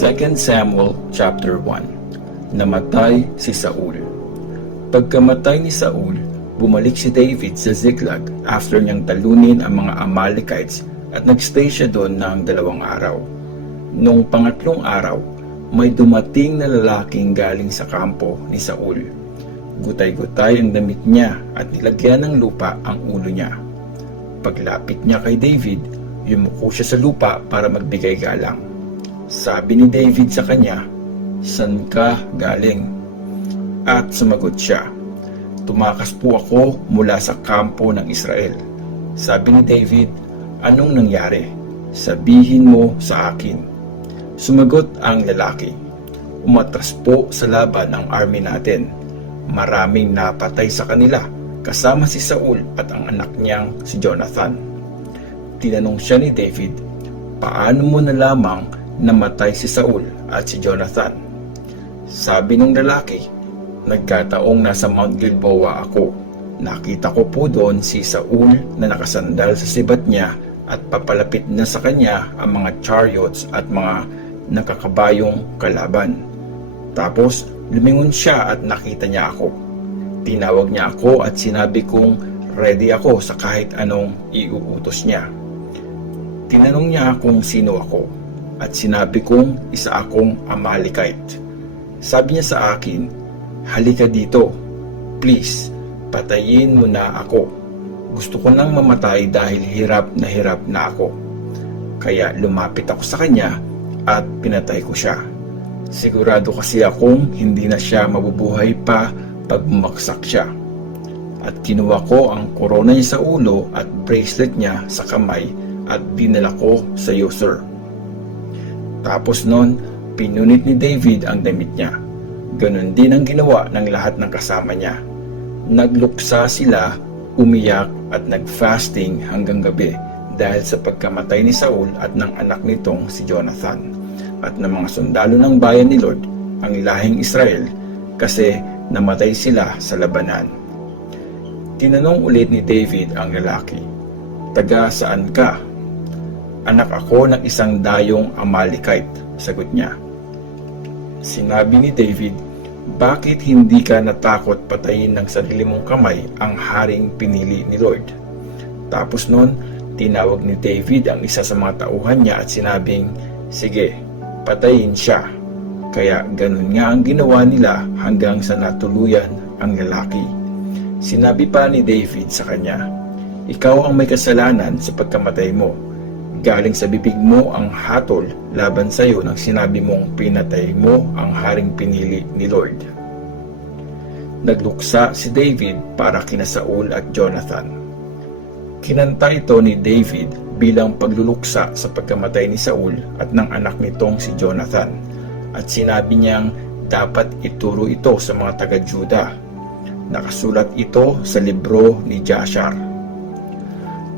2 Samuel chapter 1. Namatay si Saul. Pagkamatay ni Saul, bumalik si David sa Ziklag after niyang talunin ang mga Amalekites at nagstay siya doon ng 2 araw. Nung pangatlong araw, may dumating na lalaking galing sa kampo ni Saul. Gutay-gutay ang damit niya at nilagyan ng lupa ang ulo niya. Paglapit niya kay David, yumuko siya sa lupa para magbigay galang. Sabi ni David sa kanya, "San ka galing?" At sumagot siya, "Tumakas po ako mula sa kampo ng Israel." Sabi ni David, "Anong nangyari? Sabihin mo sa akin." Sumagot ang lalaki, "Umatras po sa laban ang army natin. Maraming napatay sa kanila, kasama si Saul at ang anak niyang si Jonathan." Tinanong siya ni David, "Paano mo nalamang namatay si Saul at si Jonathan?" Sabi ng lalaki, "Nagkataong nasa Mount Gilboa ako. Nakita ko po doon si Saul na nakasandal sa sibat niya at papalapit na sa kanya ang mga chariots at mga nakakabayong kalaban. Tapos lumingon siya at nakita niya ako. Tinawag niya ako at sinabi kong ready ako sa kahit anong iuutos niya. Tinanong niya kung sino ako at sinabi kong isa akong Amalekite. Sabi niya sa akin, 'Halika dito. Please, patayin mo na ako. Gusto ko nang mamatay dahil hirap na ako.' Kaya lumapit ako sa kanya at pinatay ko siya. Sigurado kasi akong hindi na siya mabubuhay pa pag bumaksak siya. At kinuha ko ang korona niya sa ulo at bracelet niya sa kamay at dinala ko sa iyo, sir." Tapos noon, pinunit ni David ang damit niya. Ganon din ang ginawa ng lahat ng kasama niya. Nagluksa sila, umiyak at nag-fasting hanggang gabi dahil sa pagkamatay ni Saul at ng anak nitong si Jonathan at ng mga sundalo ng bayan ni Lord, ang lahing Israel, kasi namatay sila sa labanan. Tinanong ulit ni David ang lalaki, "Taga saan ka?" "Anak ako ng isang dayong Amalekite," sagot niya. Sinabi ni David, "Bakit hindi ka natakot patayin ng sarili mong kamay ang haring pinili ni Lord?" Tapos noon, tinawag ni David ang isa sa mga tauhan niya at sinabing, "Sige, patayin siya." Kaya ganun nga ang ginawa nila hanggang sa natuluyan ang lalaki. Sinabi pa ni David sa kanya, "Ikaw ang may kasalanan sa pagkamatay mo. Galing sa bibig mo ang hatol laban sa iyo nang sinabi mong pinatay mo ang haring pinili ni Lord." Nagluksa si David para kina Saul at Jonathan. Kinanta ito ni David bilang pagluluksa sa pagkamatay ni Saul at ng anak nitong si Jonathan. At sinabi niyang dapat ituro ito sa mga taga-Juda. Nakasulat ito sa libro ni Jashar.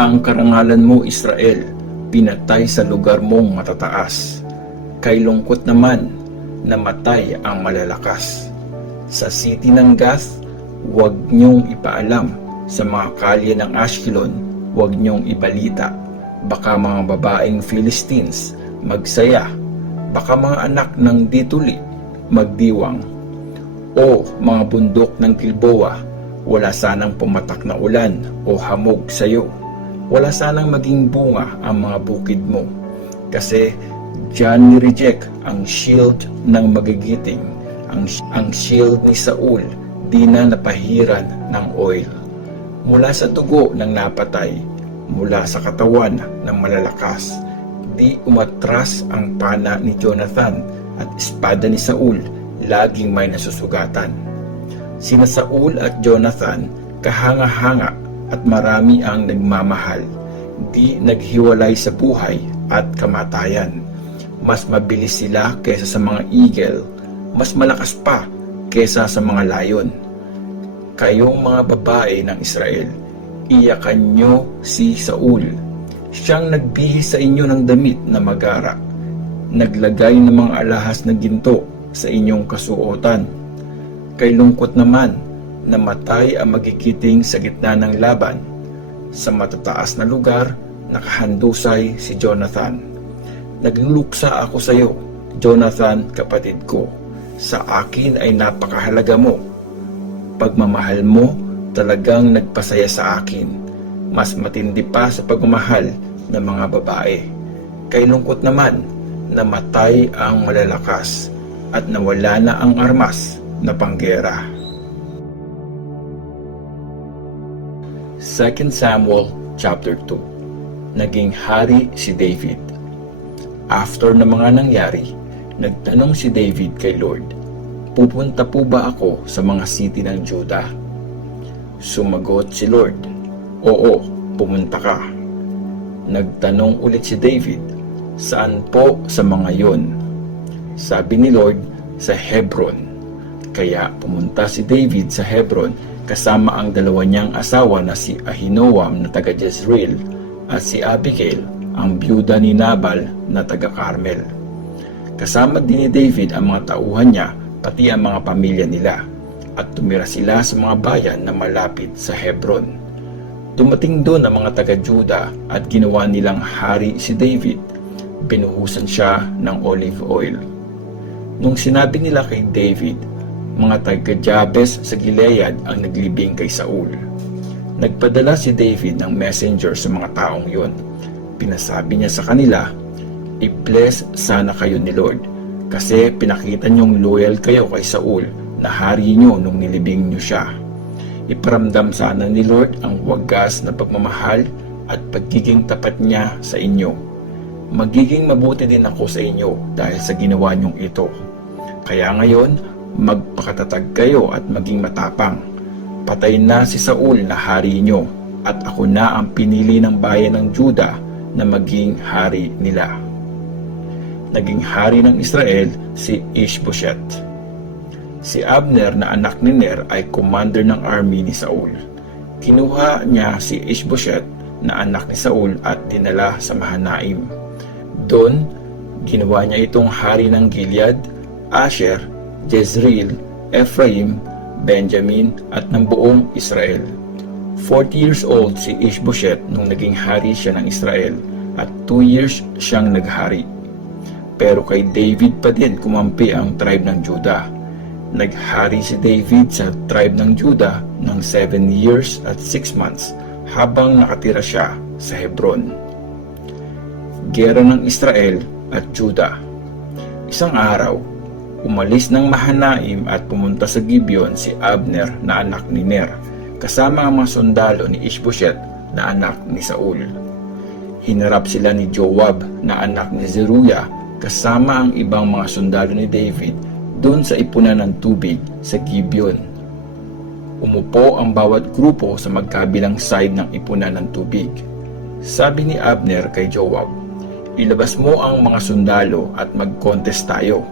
"Ang karangalan mo, Israel, pinatay sa lugar mong matataas. Kay lungkot naman, namatay ang malalakas. Sa city ng Gath, huwag niyong ipaalam. Sa mga kalye ng Ashkelon, huwag niyong ibalita. Baka mga babaeng Philistines magsaya. Baka mga anak ng Dituli magdiwang. O mga bundok ng Gilboa, wala sanang pumatak na ulan o hamog sa iyo. Wala sanang maging bunga ang mga bukid mo. Kasi diyan ni-reject ang shield ng magigiting. Ang shield ni Saul di na napahiran ng oil. Mula sa dugo ng napatay, mula sa katawan ng malalakas, di umatras ang pana ni Jonathan at espada ni Saul, laging may nasusugatan. Sina Saul at Jonathan kahanga-hanga at marami ang nagmamahal, di naghiwalay sa buhay at kamatayan. Mas mabilis sila kaysa sa mga eagle, mas malakas pa kaysa sa mga layon. Kayong mga babae ng Israel, iyakan nyo si Saul. Siyang nagbihis sa inyo ng damit na magara, naglagay ng mga alahas na ginto sa inyong kasuotan. Kay lungkot naman, namatay ang magigiting sa gitna ng laban. Sa matataas na lugar, nakahandusay si Jonathan. Nagluluksa ako sa iyo, Jonathan, kapatid ko, sa akin ay napakahalaga mo. Pagmamahal mo talagang nagpasaya sa akin. Mas matindi pa sa pagmamahal ng mga babae. Kay lungkot naman, namatay ang malalakas at nawala na ang armas na panggera. 2 Samuel chapter 2. Naging hari si David. After ng mga nangyari, nagtanong si David kay Lord, "Pupunta po ba ako sa mga city ng Judah?" Sumagot si Lord, "Oo, pumunta ka." Nagtanong ulit si David, "Saan po sa mga yon?" Sabi ni Lord, "Sa Hebron." Kaya pumunta si David sa Hebron kasama ang dalawa niyang asawa na si Ahinoam na taga Jezreel at si Abigail, ang byuda ni Nabal na taga Carmel. Kasama din ni David ang mga tauhan niya pati ang mga pamilya nila, at tumira sila sa mga bayan na malapit sa Hebron. Dumating doon ang mga taga-Juda at ginawa nilang hari si David. Binuhusan siya ng olive oil. Nung sinabi nila kay David, mga taga-Jabes sa Gilead ang naglibing kay Saul. Nagpadala si David ng messenger sa mga taong yon. Pinasabi niya sa kanila, "I-bless sana kayo ni Lord, kasi pinakita niyong loyal kayo kay Saul na hari niyo nung nilibing niyo siya. Iparamdam sana ni Lord ang wagas na pagmamahal at pagiging tapat niya sa inyo. Magiging mabuti din ako sa inyo dahil sa ginawa niyong ito. Kaya ngayon, magpakatatag kayo at maging matapang. Patay na si Saul na hari niyo, at ako na ang pinili ng bayan ng Juda na maging hari nila." Naging hari ng Israel si Ishbosheth. Si Abner na anak ni Ner ay commander ng army ni Saul. Kinuha niya si Ishbosheth na anak ni Saul at dinala sa Mahanaim. Doon, ginawa niya itong hari ng Gilead, Asher, Jezreel, Ephraim, Benjamin at ng buong Israel. 40 years old si Ishbosheth nung naging hari siya ng Israel at 2 years siyang naghari. Pero kay David pa din kumampi ang tribe ng Judah. Naghari si David sa tribe ng Judah ng 7 years at 6 months habang nakatira siya sa Hebron. Gera ng Israel at Judah. Isang araw, umalis ng Mahanaim at pumunta sa Gibeon si Abner na anak ni Ner, kasama ang mga sundalo ni Ishbosheth na anak ni Saul. Hinarap sila ni Joab na anak ni Zeruiah kasama ang ibang mga sundalo ni David doon sa ipunan ng tubig sa Gibeon. Umupo ang bawat grupo sa magkabilang side ng ipunan ng tubig. Sabi ni Abner kay Joab, "Ilabas mo ang mga sundalo at mag-contest tayo.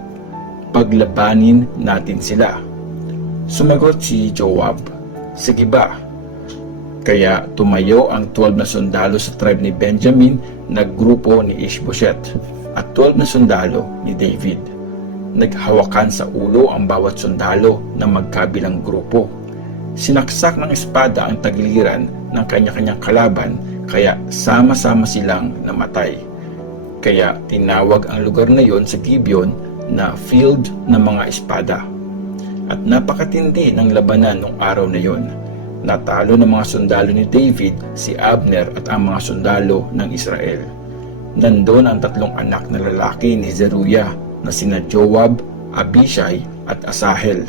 Paglabanin natin sila." Sumagot si Joab, "Sige ba?" Kaya tumayo ang 12 na sundalo sa tribe ni Benjamin na grupo ni Ishbosheth at 12 na sundalo ni David. Naghawakan sa ulo ang bawat sundalo ng magkabilang grupo. Sinaksak ng espada ang tagiliran ng kanya-kanyang kalaban, kaya sama-sama silang namatay. Kaya tinawag ang lugar na yon sa Gibeon na Field ng mga Espada. At napakatindi ng labanan nung araw na yon. Natalo ng mga sundalo ni David si Abner at ang mga sundalo ng Israel. Nandun ang 3 anak na lalaki ni Zeruiah na sina Joab, Abishai at Asahel.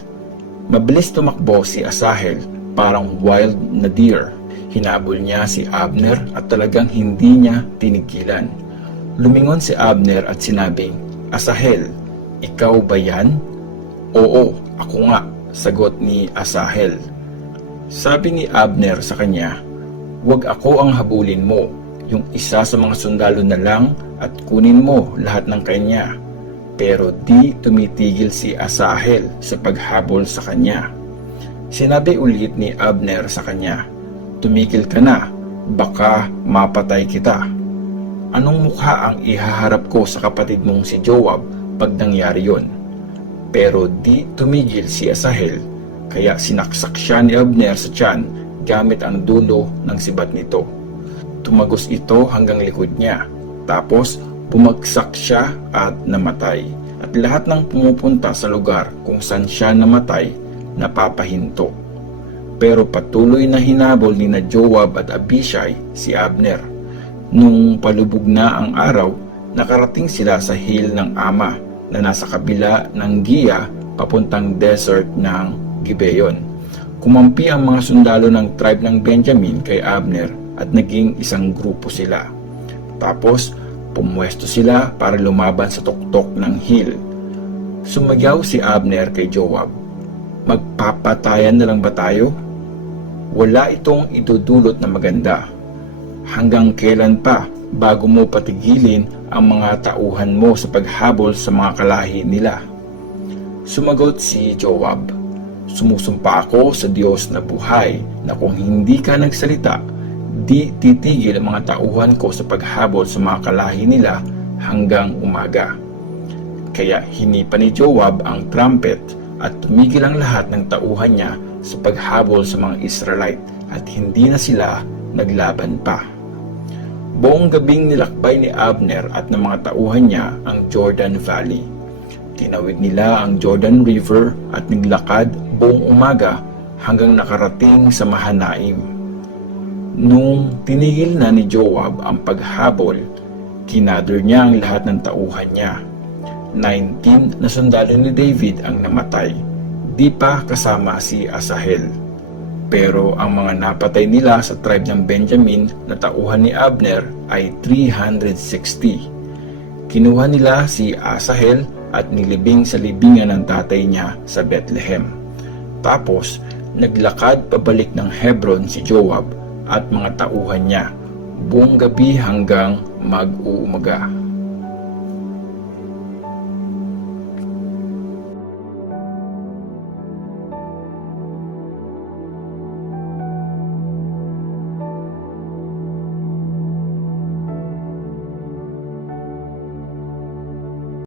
Mabilis tumakbo si Asahel, parang wild na deer. Hinabol niya si Abner at talagang hindi niya tinigilan. Lumingon si Abner at sinabing, "Asahel, ikaw ba yan?" "Oo, ako nga," sagot ni Asahel. Sabi ni Abner sa kanya, "Huwag ako ang habulin mo, yung isa sa mga sundalo na lang at kunin mo lahat ng kanya." Pero di tumitigil si Asahel sa paghabol sa kanya. Sinabi ulit ni Abner sa kanya, "Tumigil ka na, baka mapatay kita." Anong mukha ang ihaharap ko sa kapatid mong si Joab pag nangyari yon? Pero di tumigil si Asahel, kaya sinaksak siya ni Abner sa tiyan gamit ang dulo ng sibat nito. Tumagos ito hanggang likod niya, tapos bumagsak siya at namatay. at lahat ng pumupunta sa lugar kung saan siya namatay napapahinto. Pero patuloy na hinabol ni Joab at Abishai si Abner. Nung palubog na ang araw, nakarating sila sa hill ng Ama na nasa kabila ng Giya papuntang desert ng Gibeon. Kumampi ang mga sundalo ng tribe ng Benjamin kay Abner at naging isang grupo sila. Tapos, pumwesto sila para lumaban sa tuktok ng hill. Sumayaw si Abner kay Joab, "Magpapatayan na lang ba tayo? Wala itong idudulot na maganda. Hanggang kailan pa bago mo patigilin ang mga tauhan mo sa paghabol sa mga kalahi nila?" Sumagot si Joab, "Sumusumpa ako sa Diyos na buhay na kung hindi ka nagsalita, di titigil ang mga tauhan ko sa paghabol sa mga kalahi nila hanggang umaga." Kaya hinipa ni Joab ang trumpet at tumigil ang lahat ng tauhan niya sa paghabol sa mga Israelite at hindi na sila naglaban pa. Buong gabing nilakbay ni Abner at ng mga tauhan niya ang Jordan Valley. Tinawid nila ang Jordan River at naglakad buong umaga hanggang nakarating sa Mahanaim. Nung tinigil na ni Joab ang paghabol, kinador niya ang lahat ng tauhan niya. 19 na sundalo ni David ang namatay, di pa kasama si Asahel. Pero ang mga napatay nila sa tribe ng Benjamin na tauhan ni Abner ay 360. Kinuha nila si Asahel at nilibing sa libingan ng tatay niya sa Bethlehem. Tapos, naglakad pabalik ng Hebron si Joab at mga tauhan niya buong gabi hanggang mag-uumaga.